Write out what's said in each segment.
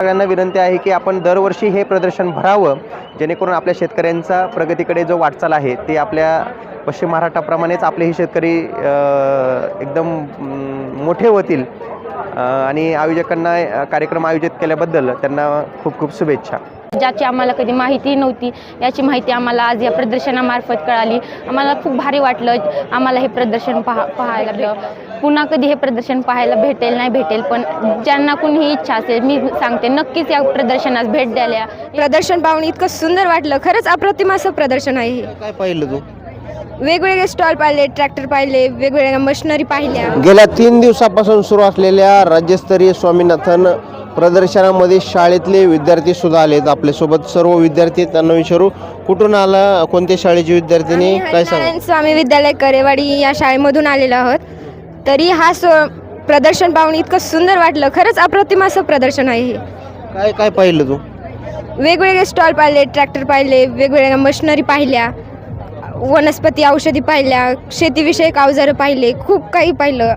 सगळ्यांना विनंती आहे की आपण दरवर्षी हे प्रदर्शन भरावं जेणेकरून आपल्या शेतकऱ्यांचा प्रगतीकडे जो वाटचाल आहे ते आपल्या पश्चिम महाराष्ट्राप्रमाणेच आपलेही शेतकरी एकदम मोठे होतील. आणि आयोजकांना कार्यक्रम आयोजित केल्याबद्दल त्यांना खूप खूप शुभेच्छा. ज्याची आम्हाला कधी माहिती नव्हती याची माहिती आम्हाला आज या प्रदर्शनामार्फत कळाली. आम्हाला खूप भारी वाटलं आम्हाला हे प्रदर्शन पहा पाहायला. भे पुन्हा कधी हे प्रदर्शन पाहायला भेटेल नाही भेटेल पण ज्यांना कुणीही इच्छा असेल मी सांगते नक्कीच या प्रदर्शनास भेट द्यायला प्रदर्शन पाहून इतकं सुंदर वाटलं. खरंच अप्रतिम असं प्रदर्शन आहे हे. काय पाहिलं तू? वेगवेगळे स्टॉल पाहिले ट्रॅक्टर पाहिले वेगवेगळ्या मशिनरी पाहिल्या. गेल्या तीन दिवसापासून सुरू असलेल्या राज्यस्तरीय स्वामीनाथन प्रदर्शनामध्ये शाळेतले विद्यार्थी सुद्धा आलेत. आपल्यासोबत सर्व विद्यार्थी त्यांना विचारू कुठून आला कोणत्या शाळेचे विद्यार्थ्यांनी काय सांग? स्वामी विद्यालय करेवाडी या शाळेमधून आलेलो आहोत. तरी हा सो प्रदर्शन पाहून इतकं सुंदर वाटलं. खरंच अप्रतिम असं प्रदर्शन आहे हे. काय काय पाहिलं तू? वेगवेगळे स्टॉल पाहिले ट्रॅक्टर पाहिले वेगवेगळ्या मशिनरी पाहिल्या. वनस्पती औषधी पाहिल्या शेतीविषयक अवजारं पाहिले खूप काही पाहिलं.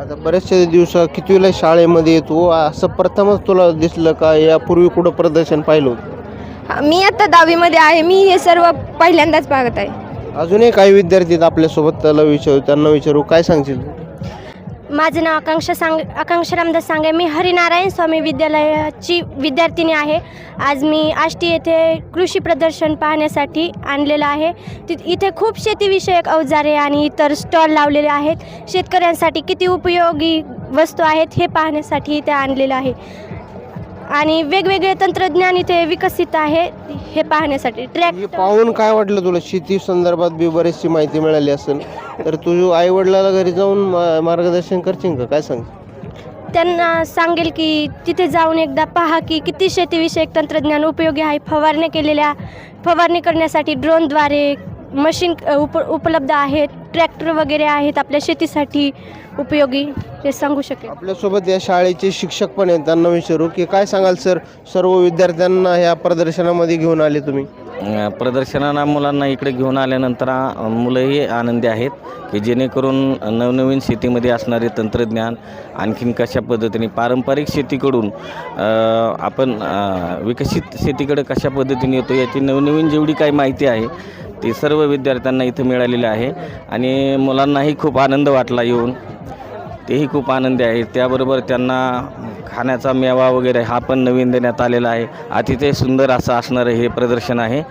आता बरेचसे दिवस कितवीला शाळेमध्ये येतो असं प्रथमच तुला दिसलं का? यापूर्वी कुठं प्रदर्शन पाहिलं होतं? मी आता दहावीमध्ये आहे मी हे सर्व पहिल्यांदाच पाहत आहे. अजूनही काही विद्यार्थी आहेत आपल्यासोबत त्याला विचारू त्यांना विचारू काय सांगशील? तू? माझं नाव आकांक्षा सांग आकांक्षा रामदास सांगे. मी हरिनारायण स्वामी विद्यालयाची विद्यार्थिनी आहे. आज मी आष्टी येथे कृषी प्रदर्शन पाहण्यासाठी आणलेलं आहे. तिथ इथे खूप शेतीविषयक अवजारे आणि इतर स्टॉल लावलेले आहेत. शेतकऱ्यांसाठी किती उपयोगी वस्तू आहेत हे पाहण्यासाठी इथे आणलेलं आहे. आणि वेगवेगळे तंत्रज्ञान इथे विकसित आहे हे पाहण्यासाठी. हे ट्रॅक्टर पाहून काय वाटलं तुला? शेती संदर्भात बी बरीचशी माहिती मिळाली असेल तर तुझ्या आई वडिलाला घरी जाऊन मा- मार्गदर्शन करशील का? काय सांग त्यांना सांगेल की तिथे जाऊन एकदा पहा की किती शेतीविषयक तंत्रज्ञान उपयोगी आहे. फवारणी केलेल्या फवारणी करण्यासाठी ड्रोनद्वारे मशीन उप उपलब्ध आहेत ट्रॅक्टर वगैरे आहेत आपल्या शेतीसाठी उपयोगी ते सांगू शकेल आपल्यासोबत या शाळेचे शिक्षक पण आहेत त्यांना विचारू की काय सांगाल सर? सर्व विद्यार्थ्यांना या प्रदर्शनामध्ये घेऊन आले तुम्ही. प्रदर्शनाला मुलांना इकडे घेऊन आल्यानंतर मुलंही आनंदी आहेत की जेणेकरून नवनवीन शेतीमध्ये असणारे तंत्रज्ञान आणखीन कशा पद्धतीने पारंपरिक शेतीकडून आपण विकसित शेतीकडे कशा पद्धतीने येतो याची नवनवीन जेवढी काही माहिती आहे ती सर्व विद्यार्थ्यांना इथं मिळालेली आहे. आणि मुलांनाही खूप आनंद वाटला येऊन तेही खूप आनंदी आहेत त्याबरोबर त्यांना खाण्याचा मेवा वगैरे हा पण नवीन देण्यात आलेला आहे. अतिशय सुंदर असं असणारं हे प्रदर्शन आहे.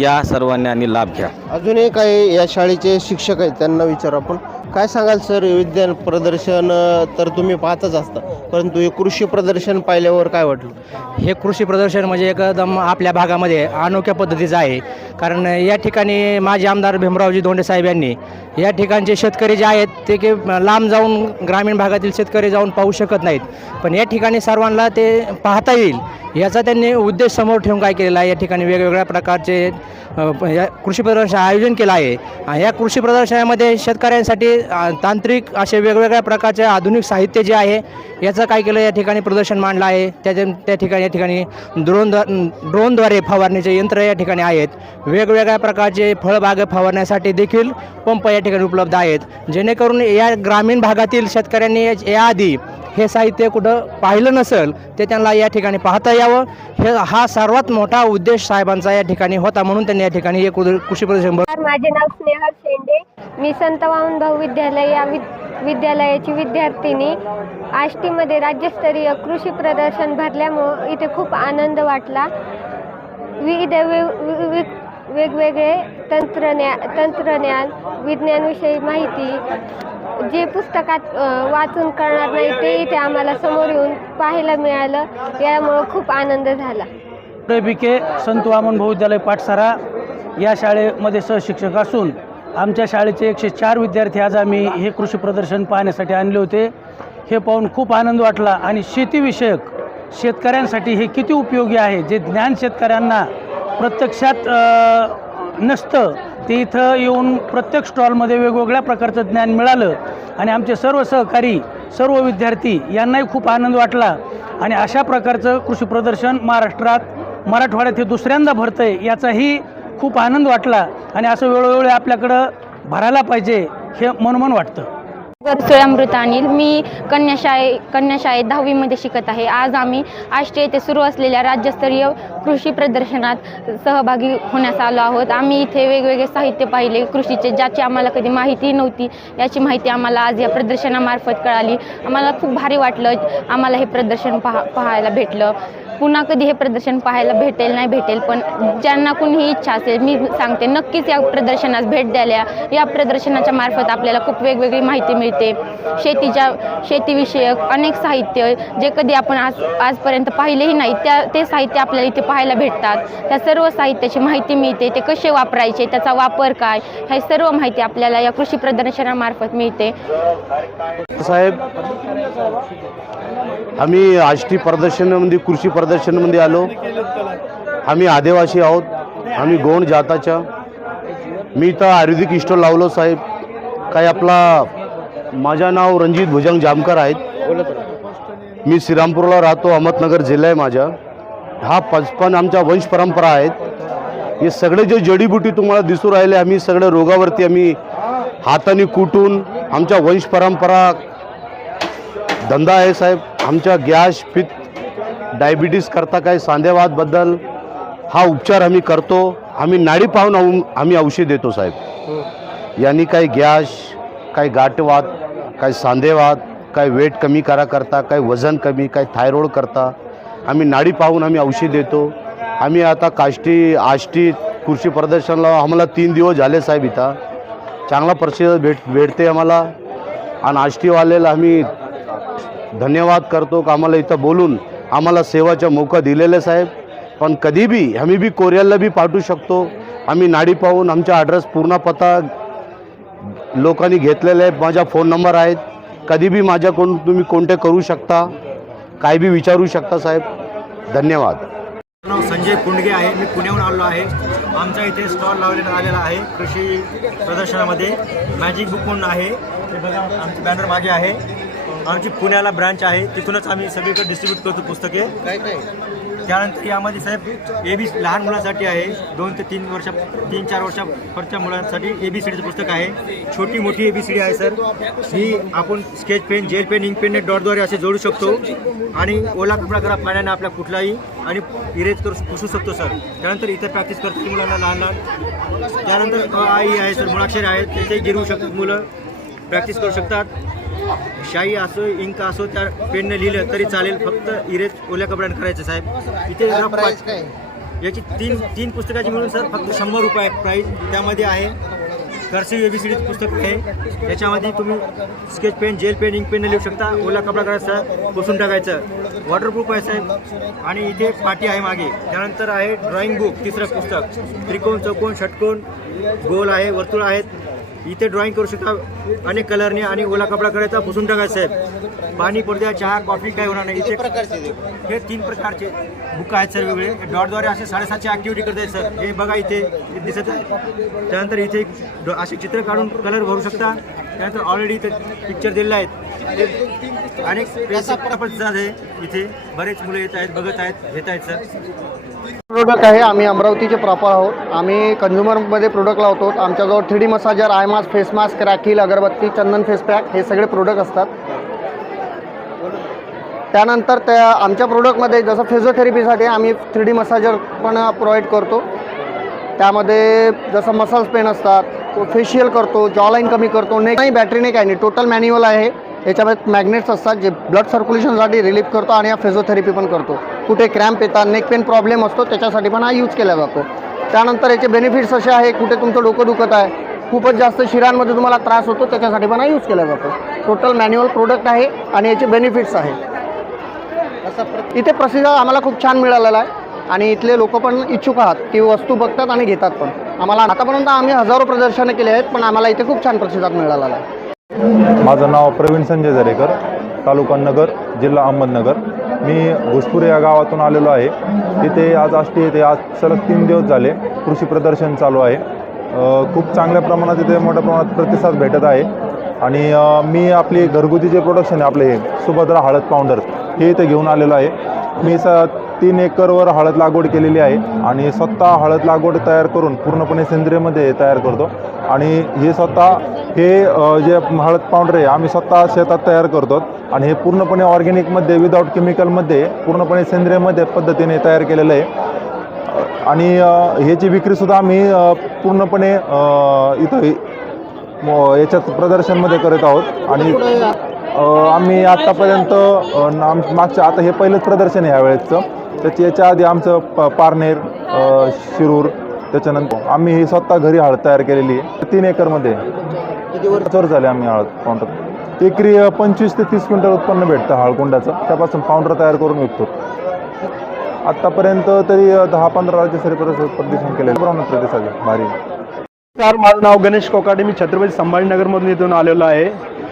या सर्वांनी आणि लाभ घ्या. अजूनही काही या शाळेचे शिक्षक आहेत त्यांना विचार आपण. काय सांगाल सर? विज्ञान प्रदर्शन तर तुम्ही पाहतच असता. परंतु हे कृषी प्रदर्शन पाहिल्यावर काय वाटलं? हे कृषी प्रदर्शन म्हणजे एकदम आपल्या भागामध्ये अनोख्या पद्धतीचं आहे. कारण या ठिकाणी माजी आमदार भीमरावजी धोंडे साहेब यांनी या ठिकाणचे शेतकरी जे आहेत ते की लांब जाऊन ग्रामीण भागातील शेतकरी जाऊन पाहू शकत नाहीत. पण या ठिकाणी सर्वांना ते पाहता येईल. याचा त्यांनी उद्देश समोर ठेवून काय केलेला आहे? या ठिकाणी वेगवेगळ्या प्रकारचे या कृषी प्रदर्शन आयोजन केलं आहे. या कृषी प्रदर्शनामध्ये शेतकऱ्यांसाठी तांत्रिक असे वेगवेगळ्या प्रकारचे आधुनिक साहित्य जे आहे याचं काय केलं? या ठिकाणी प्रदर्शन मांडलं आहे. त्याच्या त्या ठिकाणी या ठिकाणी ड्रोन ड्रोनद्वारे फवारणीचे यंत्र या ठिकाणी आहेत. वेगवेगळ्या प्रकारचे फळबाग फवारण्यासाठी देखील पंप या ठिकाणी उपलब्ध आहेत. जेणेकरून या ग्रामीण भागातील शेतकऱ्यांनी याआधी हे साहित्य कुठं पाहिलं नसेल ते त्यांना या ठिकाणी पाहता यावं. हे हा सर्वात मोठा उद्देश साहेबांचा या ठिकाणी होता म्हणून त्यांनी या ठिकाणी हे कृषी प्रदर्शन माझे नाव स्नेहल शेंडे. मी संत वामनभाऊ विद्यालय या वि विद्यालयाची विद्यार्थिनी आष्टीमध्ये राज्यस्तरीय कृषी प्रदर्शन भरल्यामुळं इथे खूप आनंद वाटला. विविध वे वि- वि- वेगवेगळे तंत्रज्ञा तंत्रज्ञान विज्ञानविषयी माहिती जे पुस्तकात वाचून कळणार नाही ते इथे आम्हाला समोर येऊन पाहायला मिळालं. यामुळं खूप आनंद झाला. बिके संत वामन बहुविद्यालय पाठसारा या शाळेमध्ये सहशिक्षक असून आमच्या शाळेचे एकशे चार विद्यार्थी आज आम्ही हे कृषी प्रदर्शन पाहण्यासाठी आणले होते. हे पाहून खूप आनंद वाटला आणि शेतीविषयक शेतकऱ्यांसाठी हे किती उपयोगी आहे जे ज्ञान शेतकऱ्यांना प्रत्यक्षात नसतं ते इथं येऊन प्रत्येक स्टॉलमध्ये वेगवेगळ्या प्रकारचं ज्ञान मिळालं आणि आमचे सर्व सहकारी सर्व विद्यार्थी यांनाही खूप आनंद वाटला आणि अशा प्रकारचं कृषी प्रदर्शन महाराष्ट्रात मराठवाड्यात हे दुसऱ्यांदा भरतं आहे याचाही खूप आनंद वाटला आणि असं वेळोवेळी आपल्याकडं भरायला पाहिजे हे मनोमन वाटतं. गरसोळे अनिल. मी कन्याशाळे कन्याशाळेत दहावीमध्ये शिकत आहे. आज आम्ही आष्टे येथे सुरू असलेल्या राज्यस्तरीय कृषी प्रदर्शनात सहभागी होण्यास आलो आहोत. आम्ही इथे वेगवेगळे साहित्य पाहिले कृषीचे ज्याची आम्हाला कधी माहिती नव्हती याची माहिती आम्हाला आज या प्रदर्शनामार्फत कळाली. आम्हाला खूप भारी वाटलं आम्हाला हे प्रदर्शन पहा पाहायला भेटलं. पुन्हा कधी हे प्रदर्शन पाहायला भेटेल नाही भेटेल पण ज्यांना कुणीही इच्छा असेल मी सांगते नक्कीच या प्रदर्शनास भेट द्यायला या. प्रदर्शनाच्या मार्फत आपल्याला खूप वेगवेगळी माहिती मिळते. शेतीच्या शेतीविषयक अनेक साहित्य जे कधी आपण आज आजपर्यंत पाहिलेही नाही त्या ते साहित्य आपल्याला इथे पाहायला भेटतात. त्या सर्व साहित्याची माहिती मिळते ते कसे वापरायचे त्याचा वापर काय हे सर्व माहिती आपल्याला या कृषी प्रदर्शनामार्फत मिळते. साहेब आम्ही आष्टी प्रदर्शनामध्ये कृषी प्रदर्शनामध्ये आलो. आम्ही आदिवासी आहोत. आम्ही गोंड जाताच्या. मी तर आयुर्वेदिक इस्टॉल लावलो साहेब. काय आपला माझं नाव रणजित भुजंग जामकर आहेत. मी श्रीरामपूरला राहतो अहमदनगर जिल्हा आहे माझा. हा पचपन आमच्या वंश परंपरा आहेत. हे सगळे जे जडीबुटी तुम्हाला दिसू राहिले आम्ही सगळे रोगावरती आम्ही हाताने कुटून आमच्या वंश परंपरा धंदा आहे साहेब. आमच्या गॅस फित डायबिटीस करता काय सांधेवादबद्दल हा उपचार आम्ही करतो. आम्ही नाडी पाहून आम्ही औषध देतो साहेब. यांनी काही गॅस काही गाठवाद काही सांधेवाद काय वेट कमी करा करता काय वजन कमी काय थायरॉइड करता. आम्ही नाडी पाहून आम्ही औषध देतो. आम्ही आता काष्टी आष्टी कृषी प्रदर्शनला आम्हाला तीन दिवस झाले साहेब इथं. चांगला प्रतिसाद भेट भेटते आम्हाला. आणि आष्टीवाल्याला आम्ही धन्यवाद करतो का आम्हाला इथं बोलून. आम्हाला सेवाचा मौका दिलेला साहेब. पण कधी बी आम्ही बी कोरियाला बी पाठवू शकतो. आम्ही नाडी पाहून आमचा ॲड्रेस पूर्ण पत्ता लोकांनी घेतलेले आहे. माझा फोन नंबर आहेत कधी बी माझ्याकडून तुम्ही कोणते करू शकता. काय बी विचारू शकता साहेब. धन्यवाद. नाव संजय कुंडगे आहे. मी पुण्याहून आलो आहे. आमच्या इथे स्टॉल लावलेला आलेला आहे. कृषी प्रदर्शनामध्ये. मॅजिक बुक म्हणून आहे. ते बघा आमची बॅनर मागे आहे. आमची पुण्याला ब्रांच आहे. तिथूनच आम्ही सगळीकडे डिस्ट्रीब्यूट करतो पुस्तके. त्यानंतर यामध्ये साहेब ए बी लहान मुलांसाठी आहे. दोन ते तीन वर्षा तीन चार वर्षापर्यंतच्या मुलांसाठी ए बी सी डीचं पुस्तक आहे. छोटी मोठी ए बी सी डी आहे सर. ही आपण sketch pen gel pen ink पेनने डॉटद्वारे असे जोडू शकतो. आणि ओला कपडा करा पाण्याने आपल्या कुठलाही आणि इरेज करू पुसू शकतो सर. त्यानंतर इतर प्रॅक्टिस करतात मुलांना लहान लहान. त्यानंतर आई आहे सर. मुळाक्षर आहेत. त्याचे गिरवू शकतात मुलं. प्रॅक्टिस करू शकतात. शाई असो इंक असो त्या पेनने लिहिलं तरी चालेल. फक्त इरेज ओल्या कपड्याने करायचं साहेब. इथे रफ याची तीन तीन पुस्तकाची मिळून सर फक्त शंभर रुपये प्राईज त्यामध्ये आहे. कर्सिव ए बी सी पुस्तक आहे. याच्यामध्ये तुम्ही sketch pen gel pen ink पेनने लिहू शकता. ओला कपडा करायचा पुसून टाकायचं. वॉटरप्रूफ आहे साहेब. आणि इथे पाटी आहे मागे. त्यानंतर आहे ड्रॉइंग बुक तिसरं पुस्तक. त्रिकोण चौकोन षटकोन गोल आहे वर्तुळ आहेत. इथे ड्रॉइंग करू शकता. अनेक कलरने आणि ओला कपडा करायचा पुसून टाकायचा आहे पाणी पडद्या चहा कॉफी काय होणार नाही. इथे हे तीन प्रकारचे बुक आहेत सर वेगळे डॉटद्वारे असे साडेसातशे ॲक्टिव्हिटी करतायत सर हे बघा इथे दिसत आहे. त्यानंतर इथे ड- असे चित्र काढून कलर भरू शकता. त्यानंतर ऑलरेडी इथे पिक्चर दिलेले आहेत. अनेक प्रतिसाद आहे इथे. बरेच मुलं येत आहेत बघत आहेत घेत आहेत सर प्रोडक्ट आहे आम्ही अमरावतीचे प्रॉपर आहोत. आम्ही कंझ्युमरमध्ये प्रोडक्ट लावतो. आमच्याजवळ three D massager eye mask face mask क्रॅकिल अगरबत्ती चंदन फेस पॅक हे सगळे प्रोडक्ट असतात. त्यानंतर त्या आमच्या प्रोडक्टमध्ये जसं फिजिओथेरपीसाठी आम्ही थ्री डी मसाजर पण प्रोव्हाइड करतो. त्यामध्ये जसं मसल्स पेन असतात फेशियल करतो जॉलाईन कमी करतो नेक नाही बॅटरी नाही काही नाही टोटल मॅन्युअल आहे. याच्यामध्ये मॅग्नेट्स असतात जे ब्लड सर्क्युलेशनसाठी रिलीफ करतो आणि हा फिजिओथेरपी पण करतो. कुठे क्रॅम्प येतात नेक पेन प्रॉब्लेम असतो त्याच्यासाठी पण हा यूज केला जातो. त्यानंतर याचे बेनिफिट्स असे आहे कुठे तुमचं डोकं दुखत आहे खूपच जास्त शिरांमध्ये तुम्हाला त्रास होतो त्याच्यासाठी पण हा यूज केला जातो. टोटल मॅन्युअल प्रोडक्ट आहे आणि याचे बेनिफिट्स आहे. इथे प्रसिद्ध आम्हाला खूप छान मिळालेला आहे आणि इथले लोक पण इच्छुक आहात की वस्तू बघतात आणि घेतात पण. आम्हाला आतापर्यंत आम्ही हजारो प्रदर्शनं केली आहेत पण आम्हाला इथे खूप छान प्रतिसाद मिळालेला आहे. माझं नाव प्रवीण संजय दरेकर तालुका नगर जिल्हा अहमदनगर. मी घुसपूर या गावातून आलेलो आहे. तिथे आज आष्टी येथे आज सलग तीन दिवस झाले कृषी प्रदर्शन चालू आहे. खूप चांगल्या प्रमाणात इथे मोठ्या प्रमाणात प्रतिसाद भेटत आहे. आणि मी आपली घरगुती जे प्रोडक्शन आहे आपले हे सुभद्रा हळद पावडर हे इथे घेऊन आलेलो आहे. मी स तीन एकरवर हळद लागवड केलेली आहे आणि स्वतः हळद लागवड तयार करून पूर्णपणे सेंद्रियमध्ये तयार करतो. आणि हे स्वतः हे जे हळद पावडर आहे आम्ही स्वतः शेतात तयार करतो आणि हे पूर्णपणे ऑर्गॅनिकमध्ये विदाऊट केमिकलमध्ये पूर्णपणे सेंद्रियमध्ये पद्धतीने तयार केलेलं आहे. आणि ह्याची विक्रीसुद्धा आम्ही पूर्णपणे इथं याच्यात प्रदर्शनमध्ये करत आहोत. आणि आम्ही आत्तापर्यंत आम मागच्या आता हे पहिलंच प्रदर्शन आहे ह्यावेळेसचं त्याच्या याच्या आधी आमचं प पारनेर शिरूर त्याच्यानंतर आम्ही ही स्वतः घरी हळद तयार केलेली आहे. तीन एकरमध्ये किती वर्षावर झाले आम्ही हळद पावडर. एकरी पंचवीस ते तीस क्विंटल उत्पन्न भेटतं हळकुंडाचं. त्यापासून पावडर तयार करून विकतो. आत्तापर्यंत तरी दहा पंधरा राज्यस्तरीय प्रदर्शन प्रदर्शन केलेलं प्रमाणात प्रतिसाद. भारी. नमस्कार माझं नाव गणेश कोकाटे मी छत्रपती संभाजीनगरमधून इथून आलेलो आहे.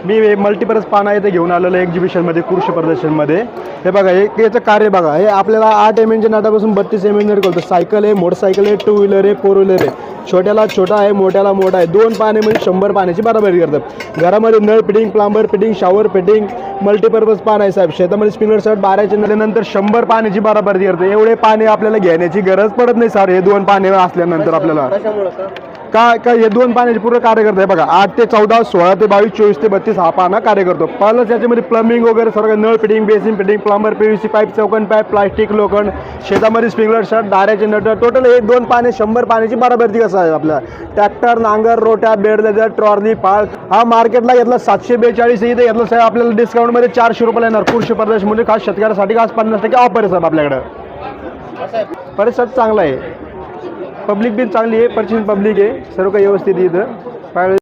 मी हे मल्टीपर्पज पाना इथे घेऊन आलेलो एक्झिबिशनमध्ये कृषी प्रदर्शनमध्ये. हे बघा हे याचं कार्य बघा हे आपल्याला आठ एम एनच्या नाटापासून बत्तीस एम एन करतो. सायकल आहे मोटरसायकल आहे टू व्हीलर आहे फोर व्हीलर आहे. छोट्याला छोटा आहे मोठ्याला मोठा आहे. दोन पाने म्हणजे शंभर पाण्याची बराबरी करतात. घरामध्ये नळ fitting plumber fitting shower fitting multipurpose पान आहे साहेब. शेतामध्ये स्पिनर शर्ट बाराच्या नंतर शंभर पाण्याची बराबरी करते. एवढे पाणी आपल्याला घेण्याची गरज पडत नाही सर हे दोन पाणी असल्यानंतर आपल्याला. काय काय हे दोन पाण्याचे पूर्ण कार्य करत आहे बघा. आठ ते चौदा सोळा ते बावीस चोवीस ते बत्तीस हा पाना कार्य करतो प्लस याच्यामध्ये प्लंबिंग वगैरे सर्व नळ fitting basin fitting plumber PVC pipe चौकन pipe plastic लोखंड शेतामध्ये स्प्रिंगलर शर्ट दाऱ्याचे नट. टोटल हे दोन पाने शंभर पाण्याची बराबरती कसं आहे आपल्या? ट्रॅक्टर नांगर रोट्या बेड लेदर ट्रॉली पाळ हा मार्केटला घेतला सातशे बेचाळीस इथे घेतला साहेब आपल्याला डिस्काउंटमध्ये चारशे रुपयाला येणार. कृषी प्रदेशमध्ये खास शेतकऱ्यासाठी खास पन्नास टक्के ऑफर आहे साहेब आपल्याकडं. परिसर चांगला आहे. पब्लिक बी चांगली आहे पर्चिन पब्लिक आहे सर्व काही व्यवस्थित आहे इथं. पाय-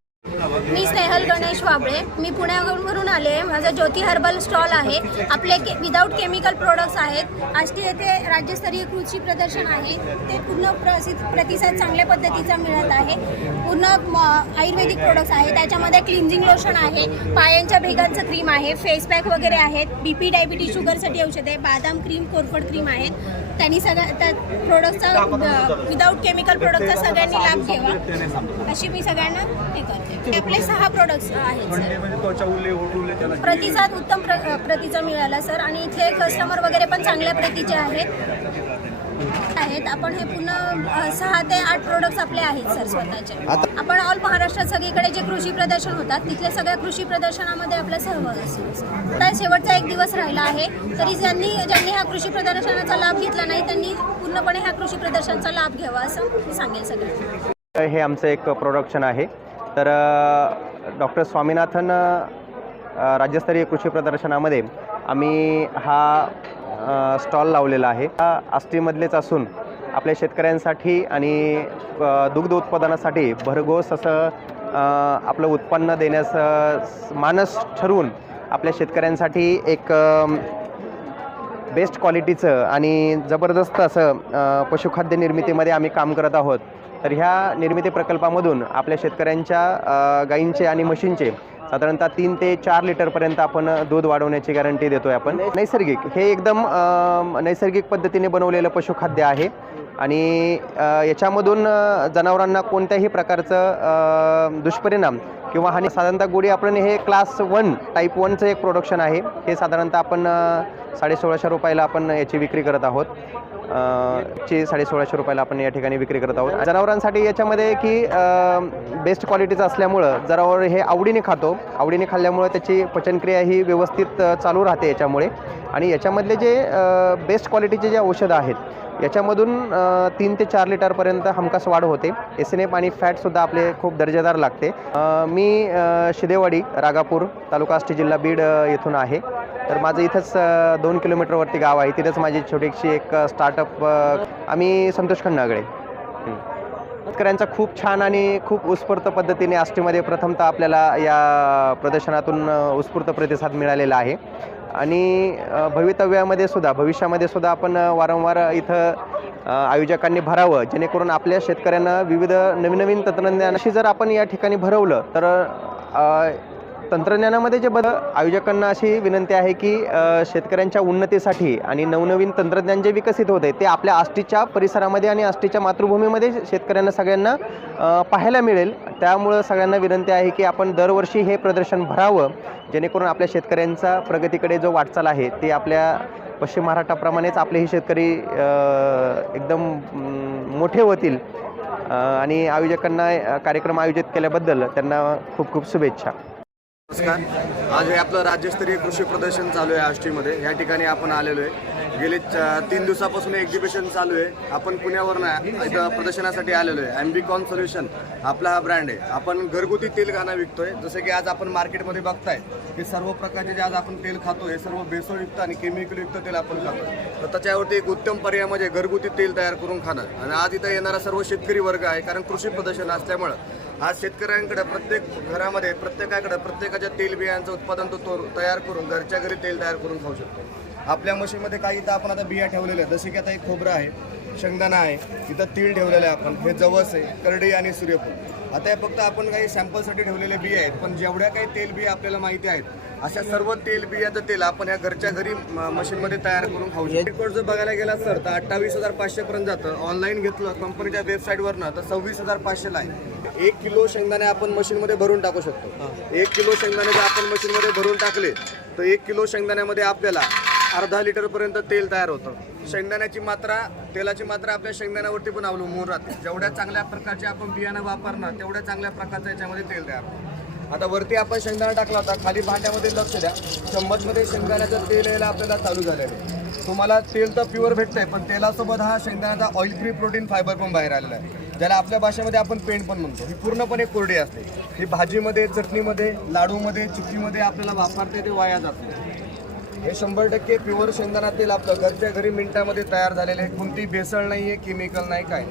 मी स्नेहल गणेश वाबळे. मी पुण्यावरून आले आहे. माझा ज्योती हर्बल स्टॉल आहे. आपले के विदाऊट केमिकल प्रोडक्ट्स आहेत. आष्टी येथे राज्यस्तरीय कृषी प्रदर्शन आहे. ते पूर्ण प्रसिद्ध प्रतिसाद चांगल्या पद्धतीचा मिळत आहे. पूर्ण म, आयुर्वेदिक प्रोडक्ट्स आहे त्याच्यामध्ये क्लिन्झिंग लोशन आहे. पायांच्या भेगांचं क्रीम आहे. फेस पॅक वगैरे आहेत. बी पी डायबिटीज शुगरसाठी औषध आहे. बादाम क्रीम कोरफड क्रीम आहेत. त्यांनी सगळ्या त्या प्रोडक्टचा विदाऊट केमिकल प्रोडक्टचा सगळ्यांनी लाभ घ्यावा. अशी मी सगळ्यांना हे करते. आपले सहा प्रोडक्ट्स आहेत सर प्रतिसाद उत्तम प्र प्रतीचा मिळाला सर आणि इथले कस्टमर वगैरे पण चांगल्या प्रतीचे आहेत. आहेत. आपण हे पूर्ण अ, सहा ते आठ प्रोडक्ट्स आपले आहेत सर स्वतःचे. आपण ऑल महाराष्ट्रात सगळीकडे जे कृषी प्रदर्शन होतात तिथल्या सगळ्या कृषी प्रदर्शनामध्ये आपला सहभाग असतो आता शेवटचा एक दिवस राहिला आहे तरी ज्यांनी ज्यांनी ह्या कृषी प्रदर्शनाचा लाभ घेतला नाही त्यांनी पूर्णपणे ह्या कृषी प्रदर्शनाचा लाभ घ्यावा असं मी सांगेल सगळ्यांना. हे आमचं एक प्रोडक्शन आहे. तर डॉक्टर स्वामीनाथन राज्यस्तरीय कृषी प्रदर्शनामध्ये आम्ही हा स्टॉल लावलेला आहे. हा आष्टीमधलेच असून आपल्या शेतकऱ्यांसाठी आणि दुग्ध उत्पादनासाठी भरघोस असं आपलं उत्पन्न देण्यास मानस ठरवून आपल्या शेतकऱ्यांसाठी एक बेस्ट क्वालिटीचं आणि जबरदस्त असं पशुखाद्य निर्मितीमध्ये आम्ही काम करत आहोत. तर ह्या निर्मिती प्रकल्पामधून आपल्या शेतकऱ्यांच्या गाईंचे गायींचे आणि म्हशींचे साधारणतः तीन ते चार लिटरपर्यंत आपण दूध वाढवण्याची गॅरंटी देतो आहे आपण. नैसर्गिक हे एकदम नैसर्गिक पद्धतीने बनवलेलं पशुखाद्य आहे. आणि याच्यामधून जनावरांना कोणत्याही प्रकारचं दुष्परिणाम किंवा हानी साधारणतः गोडी आपण हे क्लास वन टाईप वनचं एक प्रोडक्शन आहे. हे साधारणतः आपण साडे सोळाशे रुपयाला आपण याची विक्री करत आहोत. ची साडे सोळाशे रुपयाला आपण या ठिकाणी विक्री करत आहोत. जनावरांसाठी याच्यामध्ये की बेस्ट क्वालिटीचं असल्यामुळं जनावर हे आवडीने खातो. आवडीने खाल्ल्यामुळं त्याची पचनक्रिया ही व्यवस्थित चालू राहते याच्यामुळे. आणि याच्यामधले जे बेस्ट क्वालिटीचे जे औषधं आहेत याच्यामधून तीन ते चार लिटरपर्यंत हमखास वाढ होते. एस आणि फॅटसुद्धा आपले खूप दर्जेदार लागते. मी शिदेवाडी रागापूर तालुका आष्टी जिल्हा बीड येथून आहे. तर माझं इथंच दोन किलोमीटरवरती गाव आहे. तिथंच माझी छोटीशी एक स्टार्टअप आम्ही संतोष खंडागळे शेतकऱ्यांचा खूप छान आणि खूप उत्स्फूर्त पद्धतीने आष्टीमध्ये प्रथमतः आपल्याला या प्रदर्शनातून उत्स्फूर्त प्रतिसाद मिळालेला आहे. आणि भवितव्यामध्ये सुद्धा भविष्यामध्ये सुद्धा आपण वारंवार इथं आयोजकांनी भरावं जेणेकरून आपल्या शेतकऱ्यांना विविध नवीन नवीन तंत्रज्ञानाशी जर आपण या ठिकाणी भरवलं तर तंत्रज्ञानामध्ये जे बदल आयोजकांना अशी विनंती आहे की शेतकऱ्यांच्या उन्नतीसाठी आणि नवनवीन तंत्रज्ञान जे विकसित होते ते आपल्या आष्टीच्या परिसरामध्ये आणि आष्टीच्या मातृभूमीमध्ये शेतकऱ्यांना सगळ्यांना पाहायला मिळेल. त्यामुळं सगळ्यांना विनंती आहे की आपण दरवर्षी हे प्रदर्शन भरावं जेणेकरून आपल्या शेतकऱ्यांचा प्रगतीकडे जो वाटचाल आहे ते आपल्या पश्चिम महाराष्ट्राप्रमाणेच आपलेही शेतकरी एकदम मोठे होतील. आणि आयोजकांना कार्यक्रम आयोजित केल्याबद्दल त्यांना खूप खूप शुभेच्छा. नमस्कार. आज हे आपलं राज्यस्तरीय कृषी प्रदर्शन चालू आहे आष्टीमध्ये. या ठिकाणी आपण आलेलो आहे. गेले च- तीन दिवसापासून एक्झिबिशन चालू आहे. आपण पुण्यावरनं इथं प्रदर्शनासाठी आलेलो आहे. अँबिकॉन सोल्युशन आपला हा ब्रँड आहे. आपण घरगुती तेल गाणं विकतोय. जसं की आज आपण मार्केटमध्ये बघताय की सर्व प्रकारचे जे आज आपण तेल खातो हे सर्व भेसळयुक्त आणि केमिकलयुक्त तेल आपण खातो तर त्याच्यावरती एक उत्तम पर्याय म्हणजे घरगुती तेल तयार करून खाणं. आणि आज इथं येणारा सर्व शेतकरी वर्ग आहे कारण कृषी प्रदर्शन असल्यामुळं आज शेतकऱ्यांकडे प्रत्येक घरामध्ये प्रत्येकाकडे प्रत्येकाच्या तेल बियांचं उत्पादन तो तो तयार करून घरच्या घरी तेल तयार करून खाऊ शकतो. आपल्या मशीनमध्ये काही इथं आपण आता बिया ठेवलेल्या आहेत. जसे की आता एक खोबरं आहे शेंगदाणा आहे इथं तीळ ठेवलेलं आहे आपण. हे जवस आहे करडी आणि सूर्यफूल. आता हे फक्त आपण काही सॅम्पलसाठी ठेवलेले बिया आहेत पण जेवढ्या काही तेल बिया आपल्याला माहिती आहेत अशा सर्व तेल बियाचं तेल आपण या घरच्या घरी म- मशीनमध्ये तयार करून खाऊ शकतो. जर बघायला गेला सर तर अठ्ठावीस हजार पाचशे पर्यंत जातं. ऑनलाईन घेतलं कंपनीच्या वेबसाईटवरनं तर सव्वीस हजार पाचशेला आहे. एक किलो शेंगदाणे आपण मशीनमध्ये भरून टाकू शकतो. एक किलो शेंगदाणे जर आपण मशीनमध्ये भरून टाकले तर एक किलो शेंगदाण्यामध्ये आपल्याला अर्धा लिटरपर्यंत तेल तयार होतं. शेंगदाण्याची मात्रा तेलाची मात्रा आपल्या शेंगदाण्यावरती पण अवलंबून राहते. जेवढ्या चांगल्या प्रकारचे आपण बियाणं वापरणार तेवढ्या चांगल्या प्रकारचं याच्यामध्ये तेल तयार होतं. आता वरती आपण शेंगदाणा टाकला होता. खाली भांड्यामध्ये लक्ष द्या. चम्मचमध्ये शेंगदाण्याचं तेल यायला आपल्याला चालू झालेलं आहे. तुम्हाला तेल तर प्युअर भेटतंय पण तेलासोबत हा शेंगदाण्याचा ऑइल फ्री प्रोटीन फायबर पण बाहेर आलेला आहे. ज्याला आपल्या भाषेमध्ये आपण पेंट पण म्हणतो. ही पूर्णपणे कोरडी असते. ही भाजीमध्ये चटणीमध्ये लाडूमध्ये चिक्कीमध्ये आपल्याला वापरते ते वाया जाते हे शंभर टक्के प्युअर शेंगदाणा तेल आपलं घरच्या घरी मिनिटामध्ये तयार झालेलं आहे. कोणती भेसळ नाही आहे केमिकल नाही काय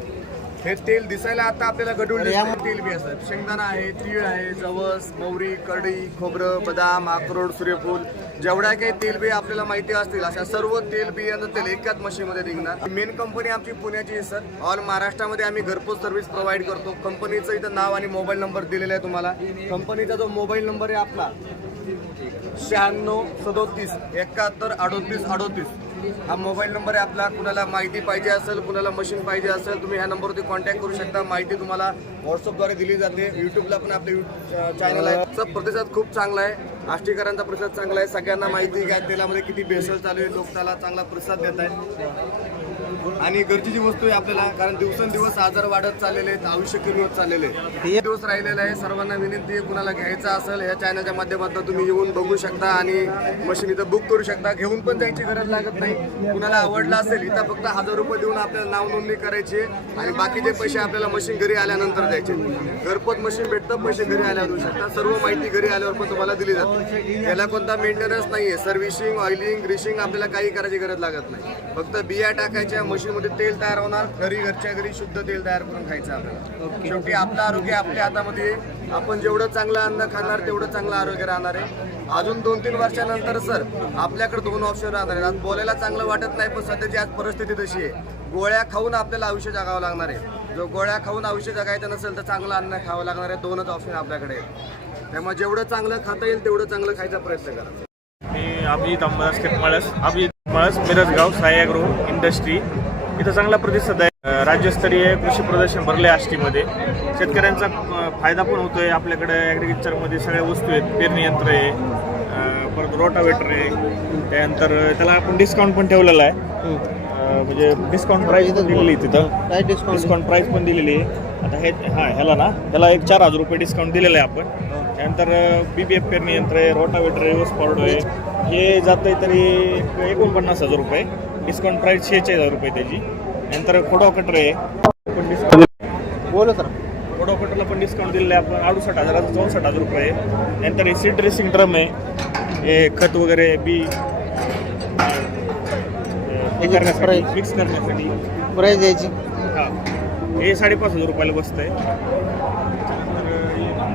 हे तेल दिसायला आता आपल्याला गडूळ. तेल बी असतात. शेंगदाणा आहे तीळ आहे जवस मोहरी कढी खोबरं बदाम अक्रोड सूर्यफूल जेवढ्या काही तेल बी आपल्याला माहिती असतील अशा सर्व तेल बियांचं तेल एकाच मशीनमध्ये निघणार. मेन कंपनी आमची पुण्याची आहे सर. ऑल महाराष्ट्रामध्ये आम्ही घरपोच सर्व्हिस प्रोव्हाइड करतो. कंपनीचं इथं नाव आणि मोबाईल नंबर दिलेला आहे तुम्हाला. कंपनीचा जो मोबाईल नंबर आहे आपला शहाण्णव सदोतीस एकाहत्तर अडोतीस अडोतीस. हा मोबाईल नंबर आहे आपला. कुणाला माहिती पाहिजे असेल कुणाला मशीन पाहिजे असेल तुम्ही ह्या नंबरवरती कॉन्टॅक्ट करू शकता. माहिती तुम्हाला व्हॉट्सअपद्वारे दिली जाते. यूट्यूबला पण आपले चॅनल आहे. चा प्रतिसाद खूप चांगला आहे. आष्टीकरांचा प्रतिसाद चांगला आहे. सगळ्यांना माहिती काय तेलामध्ये किती भेसळ चालू आहे? लोक त्याला चांगला प्रतिसाद देत आहेत. आणि गरजेची वस्तू आहे आपल्याला कारण दिवसेंदिवस आजार वाढत चाललेले आहेत आयुष्य कमी होत चाललेले आहे हे दिवस राहिलेलं आहे. सर्वांना विनंती आहे कुणाला घ्यायचं असेल या चॅनलच्या माध्यमातून तुम्ही येऊन बघू शकता आणि मशीन इथं बुक करू शकता. घेऊन पण जायची गरज लागत नाही. कुणाला आवडलं असेल इथं फक्त हजार रुपये देऊन आपल्याला नाव नोंदणी करायची आहे आणि बाकीचे पैसे आपल्याला मशीन घरी आल्यानंतर द्यायचे घरपोच मशीन भेटतं पैसे घरी आल्यावर देऊ शकता. सर्व माहिती घरी आल्यावर पण तुम्हाला दिली जाते. याला कोणता मेंटेनन्स नाहीये. सर्व्हिसिंग ऑइलिंग ग्रीशिंग आपल्याला काही करायची गरज लागत नाही. फक्त बिया टाकायच्या मशीनमध्ये तेल तयार होणार घरी घरच्या घरी शुद्ध तेल तयार करून खायचं आपल्याला. शेवटी आपलं आरोग्य आपल्या हातामध्ये. आपण जेवढं चांगलं अन्न खाणार तेवढं चांगलं आरोग्य राहणार आहे. अजून दोन तीन वर्षानंतर सर आपल्याकडे दोन ऑप्शन राहणार आहेत. आज बोलायला चांगलं वाटत नाही पण सध्याची आज परिस्थिती तशी आहे. गोळ्या खाऊन आपल्याला आयुष्य जगावं लागणार आहे. जो गोळ्या खाऊन आयुष्य जगायचं नसेल तर चांगलं अन्न खावं लागणार आहे. दोनच ऑप्शन आपल्याकडे त्यामुळे जेवढं चांगलं खाता येईल तेवढं चांगलं खायचा प्रयत्न करा. अभिजित अंबादास केतमाळस अभिजित माळस मिरजगाव सायाग्रो इंडस्ट्री इथं चांगला प्रतिसाद आहे. राज्यस्तरीय कृषी प्रदर्शन भरले आष्टीमध्ये. शेतकऱ्यांचा फायदा पण होतोय. आपल्याकडे ॲग्रिकल्चरमध्ये सगळ्या वस्तू आहेत. पेरणी यंत्र आहे. परत रोटावेटर आहे. त्यानंतर त्याला आपण डिस्काउंट पण ठेवलेला आहे. म्हणजे डिस्काउंट प्राईस पण दिलेली तिथं. डिस्काउंट प्राईस पण दिलेली आहे. आता हे हा ह्याला ना ह्याला एक चार हजार रुपये डिस्काउंट दिलेलं आहे आपण. त्यानंतर बी बी एफ पेरणी यंत्र आहे रोटावेटर आहे स्पॉट आहे. हे जातं आहे तरी एक एकोणपन्नास हजार रुपये. डिस्काउंट प्राईस शेहेचाळीस हजार रुपये त्याची. नंतर खोडो कटर आहे. पण डिस्काउंट बोला सर. खोडो कटरला पण डिस्काउंट दिलेलं आहे आपण. अडुसष्ट हजाराचं चौसष्ट हजार रुपये आहे. नंतर हे सीड ड्रेसिंग ड्रम आहे. हे खत वगैरे बी हे करण्यासाठी मिक्स करण्यासाठी. प्राईज द्यायची हा साडेपाच हजार रुपयाला बसतं आहे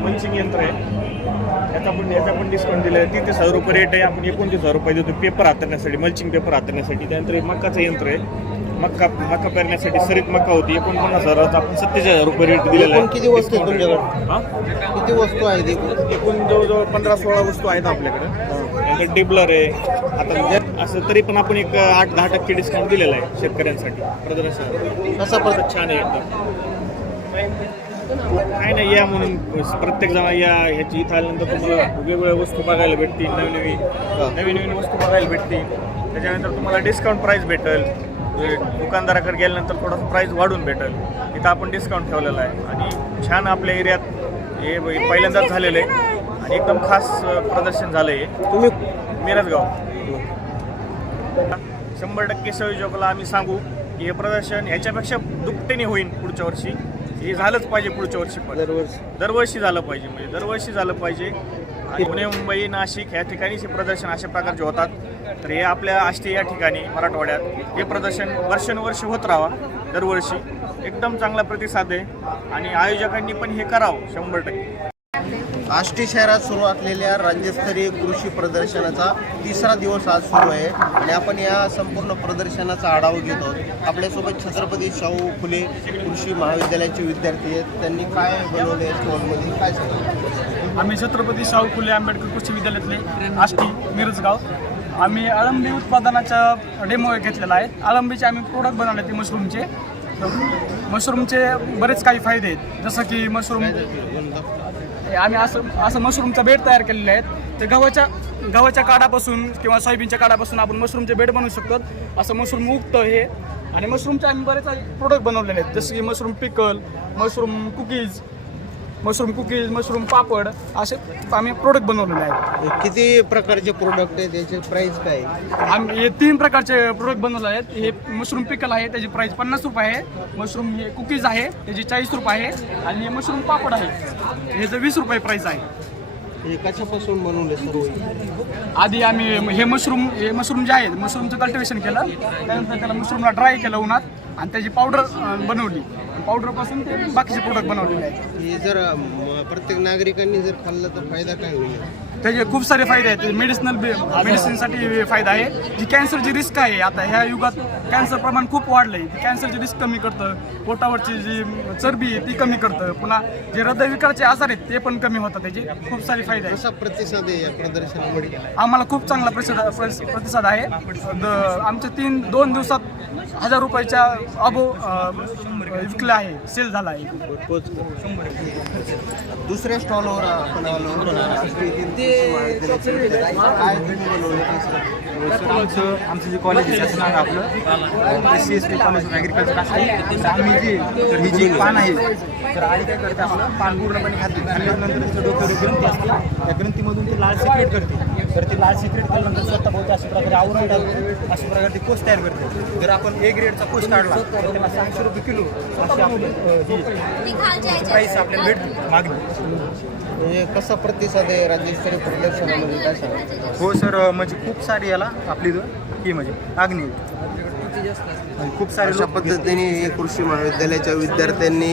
मंचिंग यंत्र आहे. याचा पण याचा पण डिस्काउंट दिलं आहे तीस हजार रुपये रेट आहे. आपण एकोणतीस हजार रुपये देतो. पेपर हाताळण्यासाठी मल्चिंग पेपर हाताळण्यासाठी. त्यानंतर मक्काचं यंत्र आहे. मक्का मक्का पेरण्यासाठी सरीत मक्का होती. एकोणपन्नास हजाराचा आपण सत्तेचाळीस हजार रुपये रेट दिलेला आहे. किती वस्तू हा? किती वस्तू आहेत? एकूण जवळजवळ पंधरा सोळा वस्तू आहेत आपल्याकडे. टेबलर आहे. आता असं तरी पण आपण एक आठ दहा टक्के डिस्काउंट दिलेला आहे शेतकऱ्यांसाठी. प्रदर्शन. पद्धत छान आहे एकदम. काय नाही या म्हणून प्रत्येक जण या ह्याची इथं आल्यानंतर तुम्हाला वेगवेगळ्या वस्तू बघायला भेटतील नवीन नवीन नवीन नवीन वस्तू बघायला भेटतील. त्याच्यानंतर तुम्हाला डिस्काउंट प्राईस भेटेल. दुकानदाराकडे गेल्यानंतर थोडंसं प्राईस वाढून भेटेल. इथं आपण डिस्काउंट ठेवलेला आहे. आणि छान आपल्या एरियात हे पहिल्यांदाच झालेलं आहे. आणि एकदम खास प्रदर्शन झालं आहे तुम्ही मिरजगाव. शंभर टक्के संयोजकाला आम्ही सांगू की हे प्रदर्शन ह्याच्यापेक्षा दुपटीने होईल पुढच्या वर्षी. हे झालंच पाहिजे पुढच्या वर्षी पण. दरवर्षी. दरवर्षी झालं पाहिजे म्हणजे दरवर्षी झालं पाहिजे. आणि पुणे मुंबई नाशिक ह्या ठिकाणीच हे प्रदर्शन अशा प्रकारचे होतात. तर हे आपल्या आष्टी या ठिकाणी मराठवाड्यात हे प्रदर्शन वर्षानुवर्ष होत राहावा दरवर्षी. एकदम चांगला प्रतिसाद आहे. आणि आयोजकांनी पण हे करावं शंभर टक्के. आष्टी शहरात सुरू असलेल्या राज्यस्तरीय कृषी प्रदर्शनाचा तिसरा दिवस आज सुरू आहे. आणि आपण या संपूर्ण प्रदर्शनाचा आढावा घेत आहोत. आपल्यासोबत छत्रपती शाहू फुले कृषी महाविद्यालयाचे विद्यार्थी आहेत. त्यांनी काय बनवले स्टॉलमध्ये? काय सांगा आम्ही छत्रपती शाहू फुले आंबेडकर कृषी विद्यालयातले आष्टी मिरजगाव. आम्ही अळंबी उत्पादनाचा डेमो घेतलेला आहे. अळंबीचे आम्ही प्रोडक्ट बनवले ते मशरूमचे. मशरूमचे बरेच काही फायदे आहेत. जसं की मशरूम आम्ही असं असं मशरूमचा बेड तयार केलेले आहेत. ते गव्हाच्या गव्हाच्या काडापासून किंवा सोयाबीनच्या काडापासून आपण मशरूमचे बेड बनवू शकतो. असं मशरूम उगतं हे आणि मशरूमचे आम्ही बरेच प्रोडक्ट बनवलेले आहेत. जसं की mushroom pickle mushroom cookies mushroom cookies mushroom papad असे आम्ही प्रोडक्ट बनवलेले आहेत. किती प्रकारचे प्रोडक्ट आहेत? त्याचे प्राइस काय आहे? आम्ही हे तीन प्रकारचे प्रोडक्ट बनवले आहेत. हे मशरूम पिकल आहे त्याची प्राइस पन्नास रुपये आहे. मशरूम हे कुकीज आहे त्याची चाळीस रुपये आहे. आणि हे मशरूम पापड आहे. ह्याचं वीस रुपये प्राइस आहे. हे कशापासून बनवले सर्व? आधी आम्ही हे मशरूम हे मशरूम जे आहे मशरूमचं कल्टिवेशन केलं. त्यानंतर त्याला मशरूमला ड्राय केलं उन्हात आणि त्याची पावडर बनवली. पावडरपासून ते बाकीचे प्रोडक्ट बनवलेले आहेत. हे जर प्रत्येक नागरिकांनी जर खाल्लं तर फायदा काय होईल? त्याचे खूप सारे फायदे आहेत. मेडिसिनल मेडिसिनसाठी फायदा आहे. जी कॅन्सरची रिस्क आहे आता ह्या युगात कॅन्सर प्रमाण खूप वाढलं आहे कॅन्सरची रिस्क कमी करतं. पोटावरची जी चरबी आहे ती कमी करतं. पुन्हा जे हृदयविकारचे आजार आहेत ते पण कमी होतात. त्याचे खूप सारे फायदे आहेत. प्रतिसाद आहे या आम्हाला खूप चांगला प्रतिसाद प्रतिसाद आहे. द- आमच्या तीन दोन दिवसात हजार रुपयाच्या अबो विकलं आहे सेल झाला आहे. दुसऱ्या स्टॉलवर आपण. आमचं आमचं जे कॉलेज आहे त्याचं नाव आहे आपलं C S T college of agriculture आम्ही जी तर ही जी पान आहे तर आळी काय करते आपलं पान पूर्णपणे खाते. खाल्ल्यानंतर डोक्यावर ग्रंथी असते त्या ग्रंथीमधून ती लाल सिक्रेट करते. तर ती लाल सिक्रेट केल्यानंतर स्वतः बोलते अशा प्रकारे आवरण टाकते अशा प्रकारे ती कोष तयार करते. जर आपण ए ग्रेडचा कोष काढला तर त्याला सहाशे रुपये किलो अशी आपली ही प्राईस आपल्याला भेटते मागणी. म्हणजे कसा प्रतिसाद आहे राज्यस्तरीय प्रदर्शनामध्ये? काय सांगा हो सर म्हणजे खूप सारी याला आपली ही म्हणजे अग्नी आणि खूप सारे अशा पद्धतीने हे कृषी महाविद्यालयाच्या विद्यार्थ्यांनी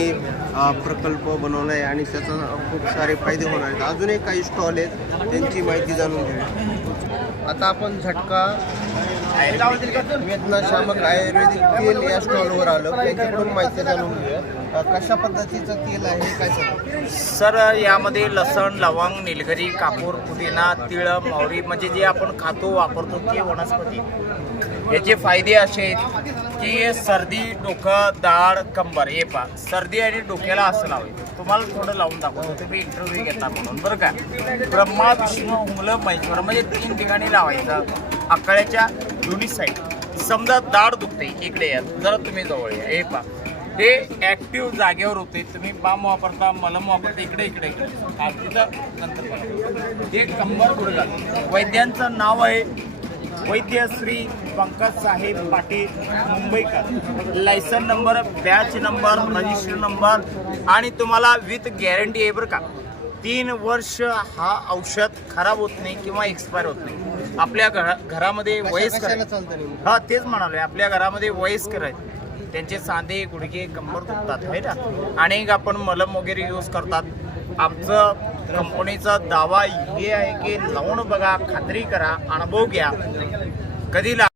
प्रकल्प बनवला आहे आणि त्याचा खूप सारे फायदे होणार आहेत. अजूनही काही स्टॉल आहेत त्यांची माहिती जाणून घेऊया. आता आपण झटका वेदनाशामक आयुर्वेदिक तेल या स्टॉलवर आलो. त्यांच्याकडून माहिती जाणून घेऊया. कशा पद्धतीचं तेल आहे काय सांगा सर यामध्ये लसण लवंग निलगिरी कापूर पुदिना तिळ मोहरी म्हणजे जे आपण खातो वापरतो ते वनस्पती. याचे फायदे असे आहेत की सर्दी डोकं दाढ कंबर हे पा सर्दी आणि डोक्याला असं लावायचं तुम्हाला थोडं लावून दाखवतो तुम्ही इंटरव्ह्यू घेता म्हणून बरं का? ब्रह्मा विष्णू मुलं महेश्वर म्हणजे तीन ठिकाणी लावायचं. आकड्याच्या दोन्ही साईड समजा दाढ दुखते इकडे या जरा तुम्ही जवळ या हे पा हे ऍक्टिव्ह जागेवर होते. तुम्ही बाम वापरता मलम वापरता इकडे इकडे. नंतर. हे कंबर गुडघा. वैद्यांचं नाव आहे वैद्य श्री पंकज साहेब Patil Mumbaikar. License number batch number register number आणि तुम्हाला विथ गॅरंटी आहे बरं का. तीन वर्ष हा औषध खराब होत नाही किंवा एक्सपायर होत नाही. आपल्या घरा घरामध्ये वयस्कर? हा तेच म्हणालोय. आपल्या घरामध्ये वयस्कर आहेत. त्यांचे सांधे गुडघे कंबर दुखतात है ना? अनेक आपण मलम वगैरे यूज करतात. आमचं कंपनीचा दावा हे आहे की लावून बघा खात्री करा अनुभव घ्या. कधी ला